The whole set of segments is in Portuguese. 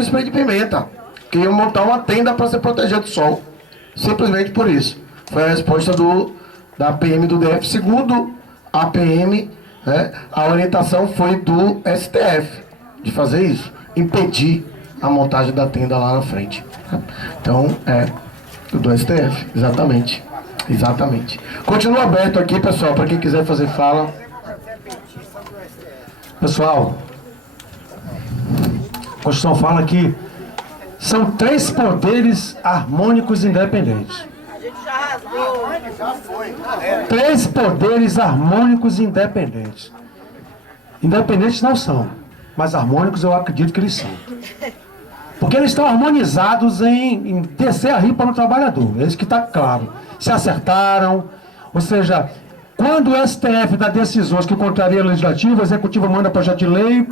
com spray de pimenta. Queriam montar uma tenda para se proteger do sol. Simplesmente por isso. Foi a resposta da PM do DF. Segundo a PM, né, a orientação foi do STF de fazer isso. Impedir a montagem da tenda lá na frente. Então, do STF, exatamente. Exatamente. Continua aberto aqui, pessoal, para quem quiser fazer fala. Pessoal, a Constituição fala que são 3 poderes harmônicos independentes. 3 poderes harmônicos independentes. Independentes não são, mas harmônicos eu acredito que eles são. Porque eles estão harmonizados em descer a ripa no trabalhador. É isso que está claro. Se acertaram, ou seja, quando o STF dá decisões que contrariam a legislativa, o executivo manda projeto de lei,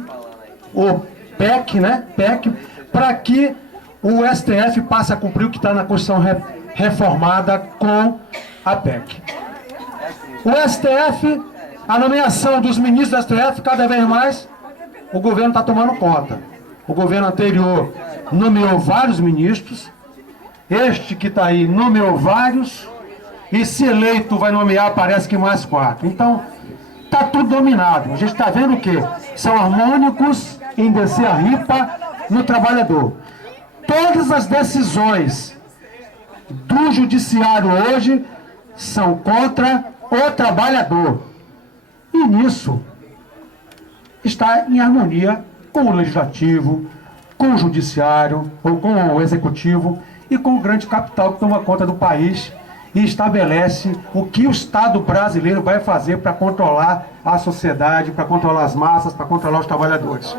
o PEC, né? PEC, para que o STF passe a cumprir o que está na Constituição reformada com a PEC. O STF, a nomeação dos ministros do STF, cada vez mais, o governo está tomando conta. O governo anterior nomeou vários ministros, este que está aí nomeou vários, e se eleito vai nomear, parece que mais 4. Então, está tudo dominado. A gente está vendo o quê? São harmônicos em descer a ripa no trabalhador. Todas as decisões do judiciário hoje são contra o trabalhador. E nisso está em harmonia com o legislativo, com o judiciário, ou com o executivo e com o grande capital que toma conta do país e estabelece o que o Estado brasileiro vai fazer para controlar a sociedade, para controlar as massas, para controlar os trabalhadores.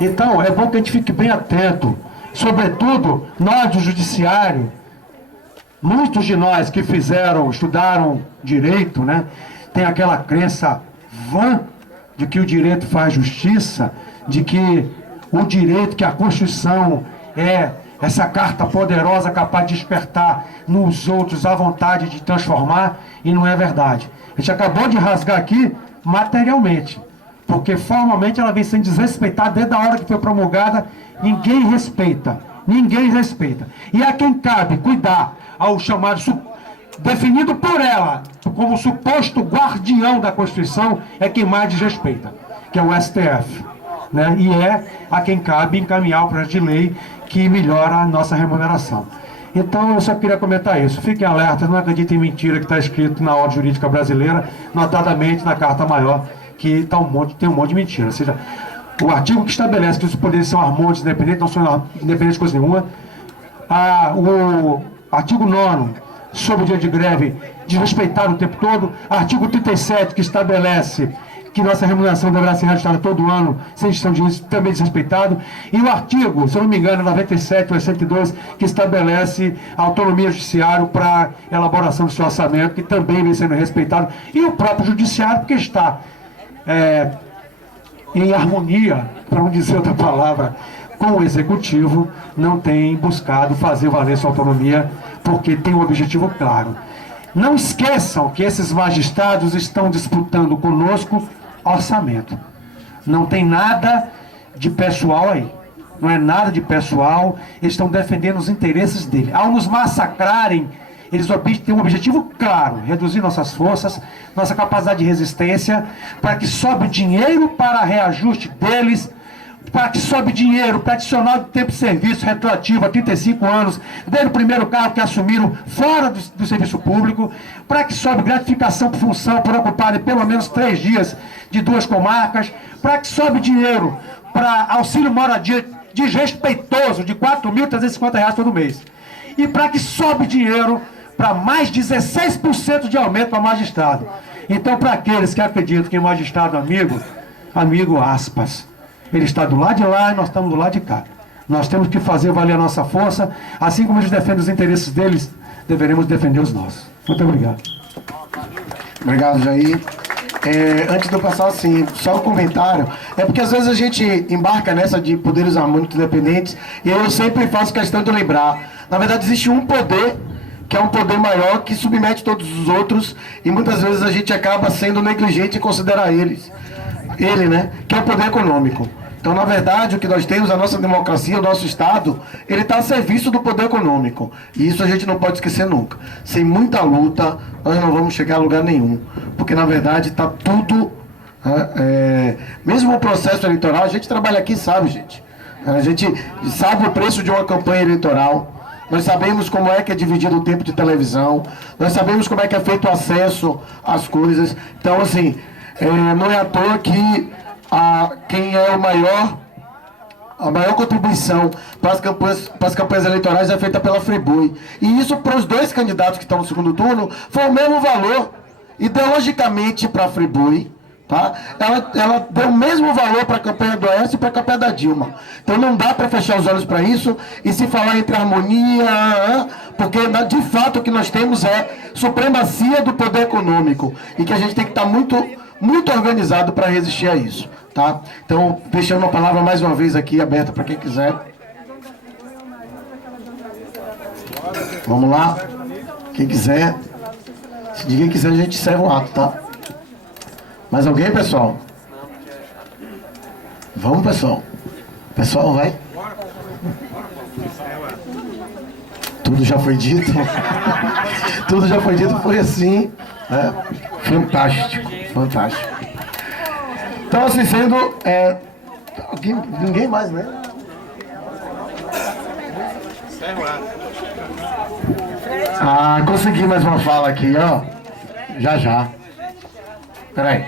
Então, é bom que a gente fique bem atento, sobretudo nós do judiciário. Muitos de nós que estudaram direito, né, tem aquela crença vã de que o direito faz justiça, de que o direito, que a Constituição é essa carta poderosa capaz de despertar nos outros a vontade de transformar, e não é verdade. A gente acabou de rasgar aqui materialmente, porque formalmente ela vem sendo desrespeitada desde a hora que foi promulgada. Ninguém respeita, ninguém respeita. E a quem cabe cuidar ao chamado, definido por ela como suposto guardião da Constituição, é quem mais desrespeita, que é o STF, né? E é a quem cabe encaminhar o projeto de lei que melhora a nossa remuneração. Então eu só queria comentar isso. Fiquem alertas, não acreditem em mentira que está escrito na ordem jurídica brasileira, notadamente na Carta Maior, que tem um monte de mentira. Ou seja, o artigo que estabelece que os poderes são harmônicos, independentes, não são independentes de coisa nenhuma. O artigo 9º, sobre o dia de greve, desrespeitado o tempo todo. Artigo 37, que estabelece que nossa remuneração deverá ser reajustada todo ano, sem gestão de risco, também desrespeitado. E o artigo, se eu não me engano, 97 ou 102, que estabelece a autonomia judiciária para elaboração do seu orçamento, que também vem sendo respeitado. E o próprio judiciário, porque está em harmonia, para não dizer outra palavra, com o executivo, não tem buscado fazer valer sua autonomia, porque tem um objetivo claro. Não esqueçam que esses magistrados estão disputando conosco orçamento. Não tem nada de pessoal aí. Não é nada de pessoal. Eles estão defendendo os interesses dele. Ao nos massacrarem, eles têm um objetivo claro: reduzir nossas forças, nossa capacidade de resistência, para que sobe dinheiro para reajuste deles, para que sobe dinheiro para adicional de tempo de serviço retroativo a 35 anos, desde o primeiro carro que assumiram fora do serviço público, para que sobe gratificação por função por ocuparem pelo menos 3 dias de 2 comarcas, para que sobe dinheiro para auxílio moradia desrespeitoso de R$ 4.350 todo mês, e para que sobe dinheiro para mais 16% de aumento para magistrado. Então, para aqueles que acreditam que magistrado amigo aspas, ele está do lado de lá e nós estamos do lado de cá. Nós temos que fazer valer a nossa força. Assim como eles defendem os interesses deles, deveremos defender os nossos. Muito obrigado. Obrigado, Jair. Antes de eu passar, assim, só um comentário. É porque às vezes a gente embarca nessa de poderes harmônicos independentes, e eu sempre faço questão de lembrar. Na verdade, existe um poder, que é um poder maior, que submete todos os outros, e muitas vezes a gente acaba sendo negligente em considerar ele, né? Que é o poder econômico. Então, na verdade, o que nós temos, a nossa democracia, o nosso Estado, ele está a serviço do poder econômico. E isso a gente não pode esquecer nunca. Sem muita luta, nós não vamos chegar a lugar nenhum. Porque, na verdade, está tudo... mesmo o processo eleitoral, a gente trabalha aqui, sabe, gente? A gente sabe o preço de uma campanha eleitoral. Nós sabemos como é que é dividido o tempo de televisão. Nós sabemos como é que é feito o acesso às coisas. Então, assim, não é à toa que quem é a maior contribuição para as campanhas eleitorais é feita pela Friboi. E isso, para os dois candidatos que estão no segundo turno, foi o mesmo valor. Ideologicamente, para a Friboi, tá? Ela deu o mesmo valor para a campanha do Aécio e para a campanha da Dilma. Então não dá para fechar os olhos para isso e se falar entre harmonia, porque de fato o que nós temos é supremacia do poder econômico e que a gente tem que estar muito, muito organizado para resistir a isso. Tá? Então, deixando a palavra mais uma vez aqui aberta para quem quiser. Vamos lá. Quem quiser. Se ninguém quiser, a gente encerra o ato, tá? Mais alguém, pessoal? Vamos, pessoal. Pessoal, vai. Tudo já foi dito. Tudo já foi dito, foi assim. Né? Fantástico, fantástico. Então, assim sendo, ninguém mais, né? Consegui mais uma fala aqui, ó. Já. Peraí.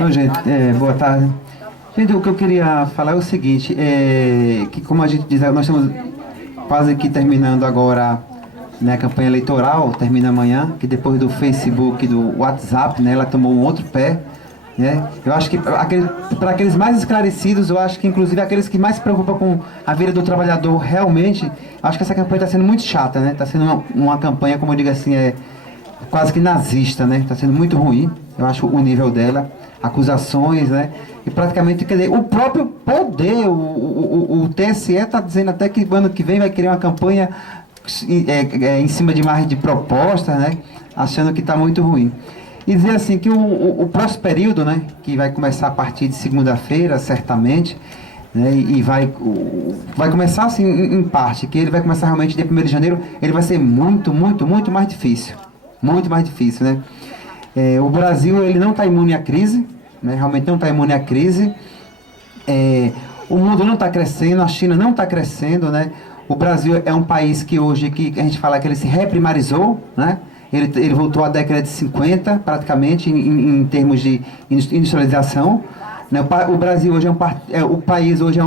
Bom, gente, boa tarde. Gente, o que eu queria falar é o seguinte, que como a gente diz, nós estamos quase que terminando agora, né, a campanha eleitoral, termina amanhã, que depois do Facebook, do WhatsApp, né, ela tomou um outro pé. Eu acho que para aqueles mais esclarecidos, eu acho que inclusive aqueles que mais se preocupam com a vida do trabalhador realmente, acho que essa campanha está sendo muito chata, né? Está sendo uma campanha, como eu digo assim, quase que nazista, né? Está sendo muito ruim, eu acho, o nível dela, acusações, né? E praticamente, quer dizer, o próprio poder, o TSE está dizendo até que ano que vem vai querer uma campanha em cima de margem de proposta, né? Achando que está muito ruim. E dizer assim que o próximo período, né, que vai começar a partir de segunda-feira, certamente, né, e vai começar assim em parte, que ele vai começar realmente dia 1º de janeiro, ele vai ser muito, muito, muito mais difícil. Muito mais difícil, né? O Brasil, ele não está imune à crise, né, realmente não está imune à crise. O mundo não está crescendo, a China não está crescendo, né? O Brasil é um país que hoje, que a gente fala que ele se reprimarizou, né? Ele voltou à década de 50, praticamente, em termos de industrialização. Né? O Brasil hoje o país hoje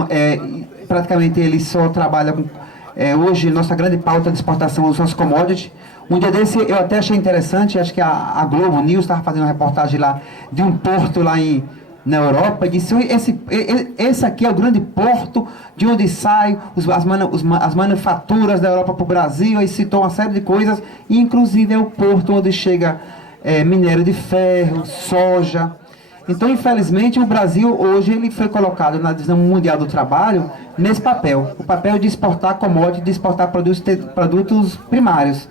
praticamente ele só trabalha com... hoje, nossa grande pauta de exportação são as commodities. Um dia desse eu até achei interessante, acho que a Globo News estava fazendo uma reportagem lá de um porto lá na Europa, e disse, esse aqui é o grande porto de onde saem as manufaturas da Europa para o Brasil, aí citou uma série de coisas, e inclusive é o porto onde chega minério de ferro, soja. Então, infelizmente, o Brasil hoje ele foi colocado na divisão mundial do trabalho nesse papel, o papel de exportar commodities, de exportar produtos primários.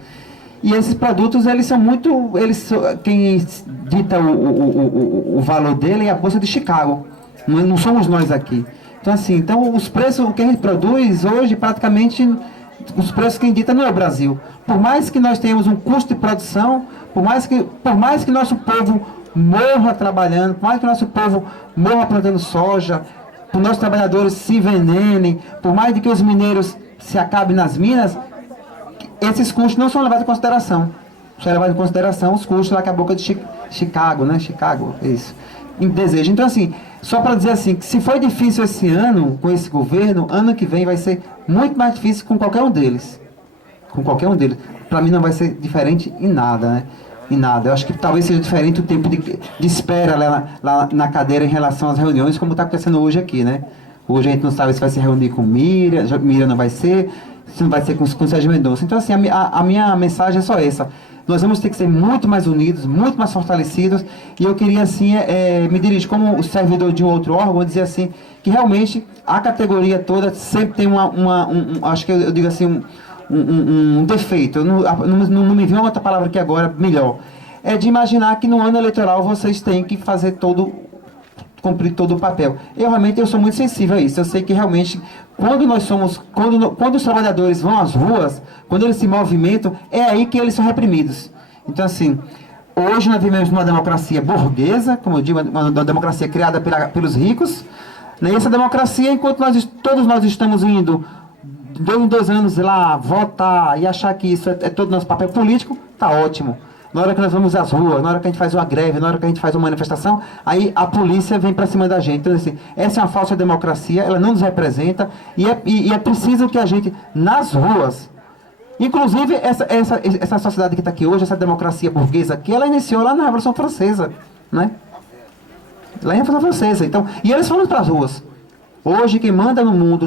E esses produtos, eles são muito... quem dita o valor dele é a Bolsa de Chicago. Não somos nós aqui. Então, assim, os preços, o que a gente produz hoje, praticamente, os preços quem dita não é o Brasil. Por mais que nós tenhamos um custo de produção, por mais que nosso povo morra trabalhando, por mais que nosso povo morra plantando soja, por nossos trabalhadores se envenenem, por mais de que os mineiros se acabem nas minas, esses custos não são levados em consideração. São levados em consideração os custos lá que a boca de Chicago, né? Chicago, isso. Em desejo. Então, assim, só para dizer assim, que se foi difícil esse ano, com esse governo, ano que vem vai ser muito mais difícil com qualquer um deles. Com qualquer um deles. Para mim não vai ser diferente em nada, né? Em nada. Eu acho que talvez seja diferente o tempo de espera lá na cadeira em relação às reuniões, como está acontecendo hoje aqui, né? Hoje a gente não sabe se vai se reunir com Miriam não vai ser, se não vai ser com o Sérgio Mendonça. Então, assim, a minha mensagem é só essa. Nós vamos ter que ser muito mais unidos, muito mais fortalecidos, e eu queria, assim, me dirigir como servidor de um outro órgão, dizer assim, que realmente a categoria toda sempre tem acho que eu digo assim, um defeito. Não me viu uma outra palavra aqui agora, melhor. É de imaginar que no ano eleitoral vocês têm que fazer cumprir todo o papel. Eu sou muito sensível a isso. Eu sei que realmente, quando os trabalhadores vão às ruas, quando eles se movimentam, é aí que eles são reprimidos. Então, assim, hoje nós vivemos numa democracia burguesa, como eu digo, uma democracia criada pelos ricos. E essa democracia, enquanto todos nós estamos indo 2 anos lá votar e achar que isso é todo nosso papel político, tá ótimo. Na hora que nós vamos às ruas, na hora que a gente faz uma greve, na hora que a gente faz uma manifestação, aí a polícia vem para cima da gente. Então, assim, essa é uma falsa democracia, ela não nos representa e é preciso que a gente, nas ruas, inclusive essa sociedade que está aqui hoje, essa democracia burguesa aqui, ela iniciou lá na Revolução Francesa, né? Lá na Revolução Francesa. Então, e eles foram para as ruas. Hoje, quem manda no mundo,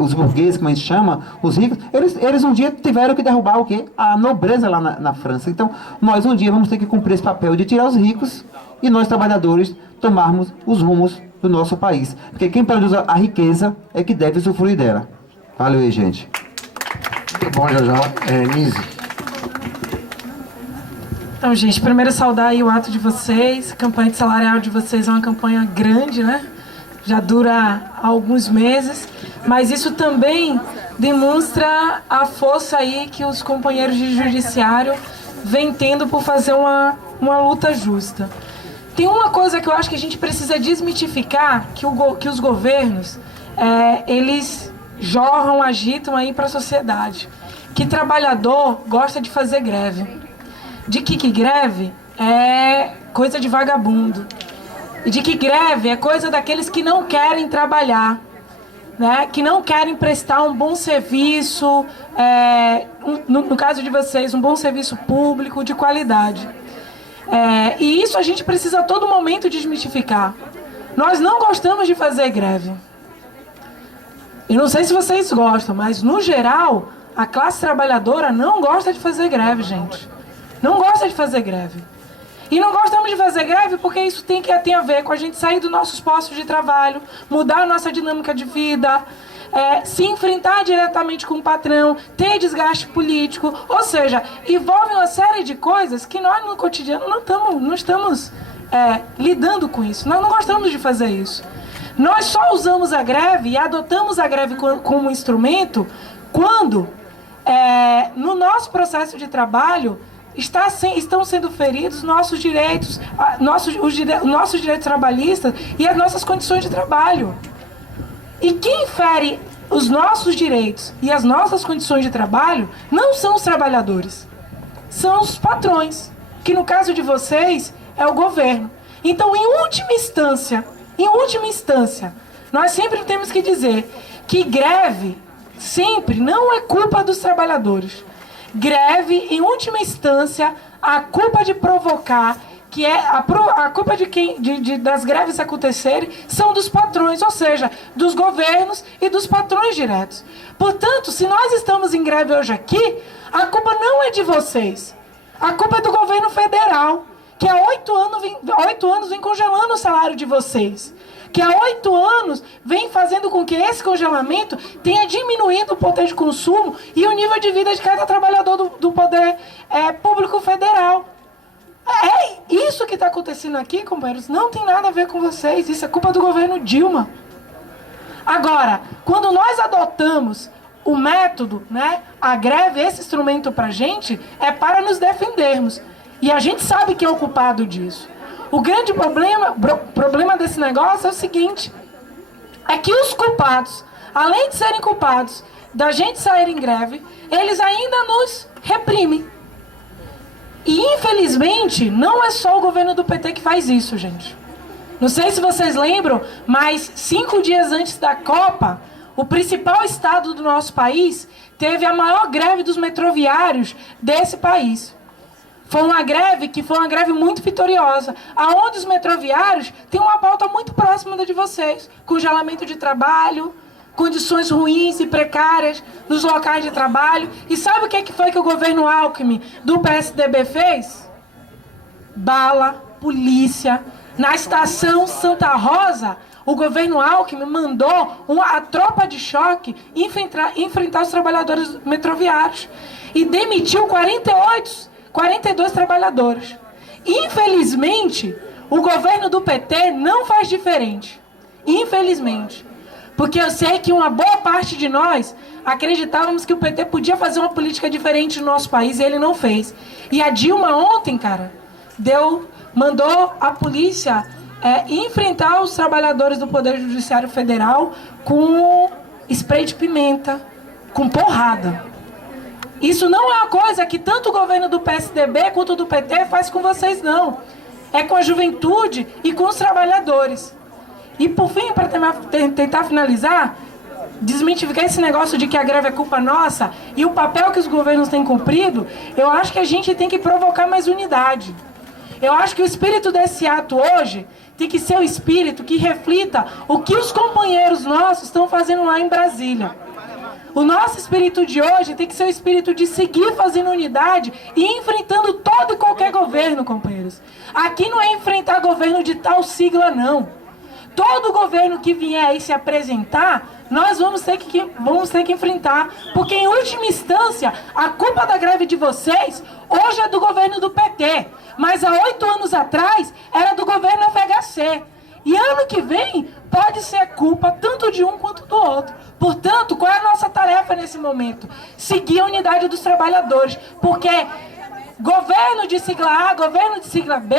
os burgueses, como a gente chama, os ricos, eles um dia tiveram que derrubar o quê? A nobreza lá na França. Então, nós um dia vamos ter que cumprir esse papel de tirar os ricos e nós, trabalhadores, tomarmos os rumos do nosso país. Porque quem produz a riqueza é que deve usufruir dela. Valeu aí, gente. Muito bom, já. Nise. Então, gente, primeiro saudar aí o ato de vocês. A campanha de salarial de vocês é uma campanha grande, né? Já dura alguns meses, mas isso também demonstra a força aí que os companheiros de judiciário vêm tendo por fazer uma luta justa. Tem uma coisa que eu acho que a gente precisa desmitificar, que os governos, eles jorram, agitam aí para a sociedade. Que trabalhador gosta de fazer greve. De que greve é coisa de vagabundo. E de que greve é coisa daqueles que não querem trabalhar, né? Que não querem prestar um bom serviço, no caso de vocês, um bom serviço público de qualidade. E isso a gente precisa a todo momento desmistificar. Nós não gostamos de fazer greve. Eu não sei se vocês gostam, mas no geral, a classe trabalhadora não gosta de fazer greve, gente. Não gosta de fazer greve. E não gostamos de fazer greve porque isso tem a ver com a gente sair dos nossos postos de trabalho, mudar a nossa dinâmica de vida, se enfrentar diretamente com o patrão, ter desgaste político, ou seja, envolve uma série de coisas que nós no cotidiano não estamos lidando com isso. Nós não gostamos de fazer isso. Nós só usamos a greve e adotamos a greve como instrumento quando, no nosso processo de trabalho, estão sendo feridos nossos direitos, nossos direitos trabalhistas e as nossas condições de trabalho. E quem fere os nossos direitos e as nossas condições de trabalho não são os trabalhadores, são os patrões, que no caso de vocês é o governo. Então, em última instância, nós sempre temos que dizer que greve sempre não é culpa dos trabalhadores. Greve, em última instância, a culpa de provocar, que é a culpa das greves acontecerem, são dos patrões, ou seja, dos governos e dos patrões diretos. Portanto, se nós estamos em greve hoje aqui, a culpa não é de vocês. A culpa é do governo federal, que há 8 anos vem congelando o salário de vocês. Que há 8 anos vem fazendo com que esse congelamento tenha diminuído o poder de consumo e o nível de vida de cada trabalhador do poder público federal. É isso que está acontecendo aqui, companheiros. Não tem nada a ver com vocês. Isso é culpa do governo Dilma. Agora, quando nós adotamos o método, né, a greve, esse instrumento para a gente, é para nos defendermos. E a gente sabe que é o culpado disso. O grande problema desse negócio é o seguinte, é que os culpados, além de serem culpados da gente sair em greve, eles ainda nos reprimem. E infelizmente, não é só o governo do PT que faz isso, gente. Não sei se vocês lembram, mas 5 dias antes da Copa, o principal estado do nosso país teve a maior greve dos metroviários desse país. Foi uma greve muito vitoriosa, aonde os metroviários têm uma pauta muito próxima da de vocês. Congelamento de trabalho, condições ruins e precárias nos locais de trabalho. E sabe o que foi que o governo Alckmin do PSDB fez? Bala, polícia. Na estação Santa Rosa, o governo Alckmin mandou a tropa de choque enfrentar os trabalhadores metroviários. E demitiu 42 trabalhadores. Infelizmente, O governo do PT não faz diferente, infelizmente. Porque eu sei que uma boa parte de nós acreditávamos que o PT podia fazer uma política diferente no nosso país e ele não fez. E a Dilma ontem, cara, mandou a polícia enfrentar os trabalhadores do Poder Judiciário Federal com spray de pimenta, com porrada. Isso não é uma coisa que tanto o governo do PSDB quanto do PT faz com vocês, não. É com a juventude e com os trabalhadores. E por fim, para tentar finalizar, desmitificar esse negócio de que a greve é culpa nossa e o papel que os governos têm cumprido, eu acho que a gente tem que provocar mais unidade. Eu acho que o espírito desse ato hoje tem que ser o espírito que reflita o que os companheiros nossos estão fazendo lá em Brasília. O nosso espírito de hoje tem que ser o espírito de seguir fazendo unidade e enfrentando todo e qualquer governo, companheiros. Aqui não é enfrentar governo de tal sigla, não. Todo governo que vier aí se apresentar, nós vamos ter que enfrentar. Porque, em última instância, a culpa da greve de vocês hoje é do governo do PT. Mas há 8 anos atrás era do governo FHC. E ano que vem pode ser culpa tanto de um quanto do outro. Portanto, qual é a nossa tarefa nesse momento? Seguir a unidade dos trabalhadores. Porque governo de sigla A, governo de sigla B,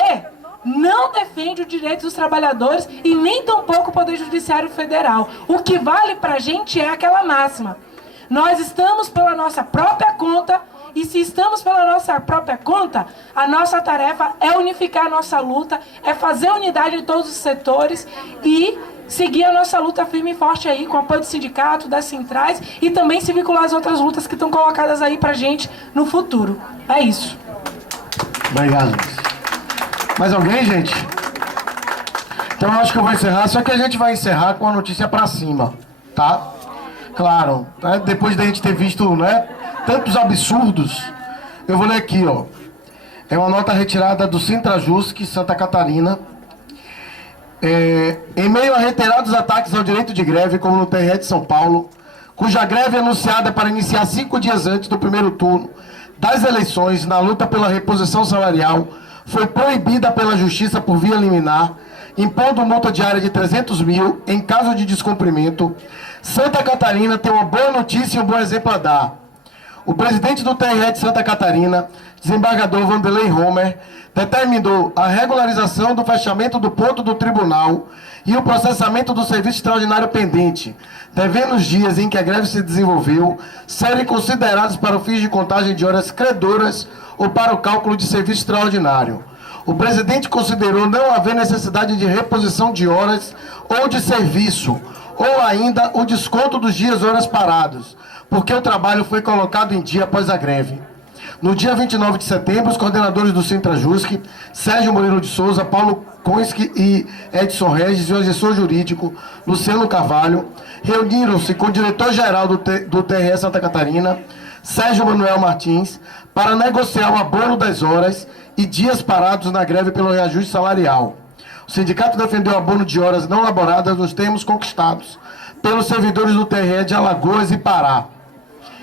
não defende o direito dos trabalhadores e nem tampouco o Poder Judiciário Federal. O que vale pra gente é aquela máxima. Nós estamos pela nossa própria conta e se estamos pela nossa própria conta, a nossa tarefa é unificar a nossa luta, é fazer unidade em todos os setores e seguir a nossa luta firme e forte aí com o apoio do sindicato, das centrais e também se vincular às outras lutas que estão colocadas aí pra gente no futuro. É isso. Obrigado. Mais alguém, gente? Então eu acho que eu vou encerrar, só que a gente vai encerrar com a notícia pra cima, tá? Claro, né? Depois da gente ter visto, né, tantos absurdos, eu vou ler aqui, ó. É uma nota retirada do Sintrajusc, Santa Catarina. Em meio a reiterados ataques ao direito de greve, como no TRE de São Paulo, cuja greve é anunciada para iniciar 5 dias antes do primeiro turno das eleições, na luta pela reposição salarial, foi proibida pela Justiça por via liminar, impondo multa diária de 300 mil em caso de descumprimento. Santa Catarina tem uma boa notícia e um bom exemplo a dar. O presidente do TRE de Santa Catarina, desembargador Vanderlei Homer, determinou a regularização do fechamento do ponto do tribunal e o processamento do serviço extraordinário pendente, devendo os dias em que a greve se desenvolveu serem considerados para o fim de contagem de horas credoras ou para o cálculo de serviço extraordinário. O presidente considerou não haver necessidade de reposição de horas ou de serviço, ou ainda o desconto dos dias horas parados, porque o trabalho foi colocado em dia após a greve. No dia 29 de setembro, os coordenadores do Sintrajusc, Sérgio Moreira de Souza, Paulo Konski e Edson Regis, e o assessor jurídico, Luciano Carvalho, reuniram-se com o diretor-geral do TRE Santa Catarina, Sérgio Manuel Martins, para negociar o abono das horas e dias parados na greve pelo reajuste salarial. O sindicato defendeu o abono de horas não laboradas nos termos conquistados pelos servidores do TRE de Alagoas e Pará.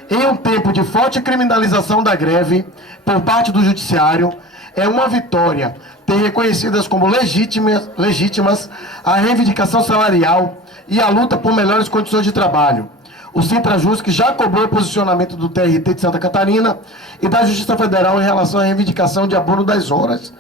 Em um tempo de forte criminalização da greve por parte do judiciário, é uma vitória ter reconhecidas como legítimas a reivindicação salarial e a luta por melhores condições de trabalho. O Sintrajusc já cobrou o posicionamento do TRT de Santa Catarina e da Justiça Federal em relação à reivindicação de abono das horas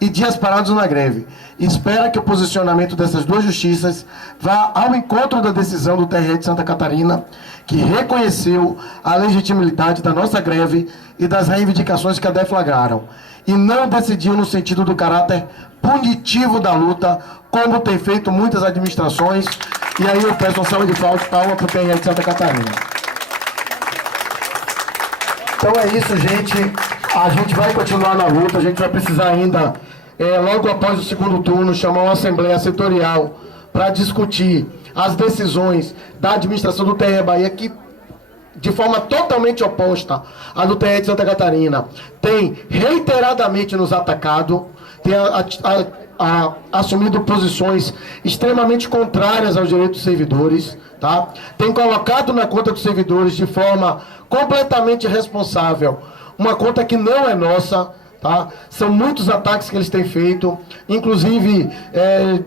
e dias parados na greve. Espera que o posicionamento dessas duas justiças vá ao encontro da decisão do TRE de Santa Catarina, que reconheceu a legitimidade da nossa greve e das reivindicações que a deflagraram, e não decidiu no sentido do caráter punitivo da luta, como tem feito muitas administrações. E aí eu peço uma salva de palmas para o TRE de Santa Catarina. Então é isso, gente. A gente vai continuar na luta, a gente vai precisar ainda, logo após o segundo turno, chamar uma assembleia setorial para discutir as decisões da administração do TRE Bahia, que de forma totalmente oposta à do TRE de Santa Catarina, tem reiteradamente nos atacado, tem assumido posições extremamente contrárias aos direitos dos servidores, tá? Tem colocado na conta dos servidores de forma completamente irresponsável uma conta que não é nossa, tá? São muitos ataques que eles têm feito, inclusive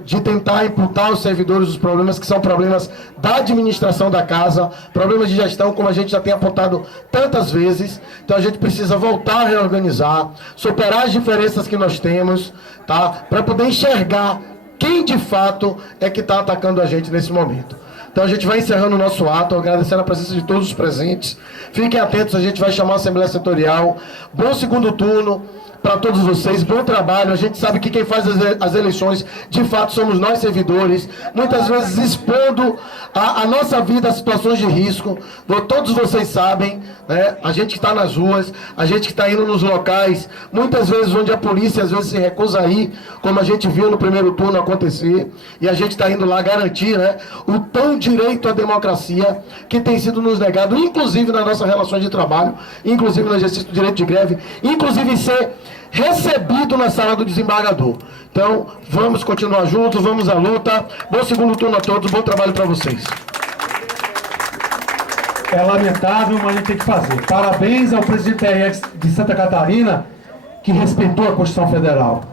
de tentar imputar aos servidores os problemas que são problemas da administração da casa, problemas de gestão, como a gente já tem apontado tantas vezes. Então a gente precisa voltar a reorganizar, superar as diferenças que nós temos, tá? Para poder enxergar quem de fato é que está atacando a gente nesse momento. Então a gente vai encerrando o nosso ato, agradecendo a presença de todos os presentes. Fiquem atentos, a gente vai chamar a Assembleia Setorial. Bom segundo turno para todos vocês, bom trabalho. A gente sabe que quem faz as eleições, de fato, somos nós servidores, muitas vezes expondo a nossa vida a situações de risco. Todos vocês sabem, né? A gente que está nas ruas, a gente que está indo nos locais, muitas vezes onde a polícia às vezes se recusa a ir, como a gente viu no primeiro turno acontecer, e a gente está indo lá garantir, né, o tão direito à democracia que tem sido nos negado, inclusive nas nossas relações de trabalho, inclusive no exercício do direito de greve, inclusive em ser recebido na sala do desembargador. Então, vamos continuar juntos, vamos à luta. Bom segundo turno a todos, bom trabalho para vocês. É lamentável, mas a gente tem que fazer. Parabéns ao presidente TRX de Santa Catarina, que respeitou a Constituição Federal.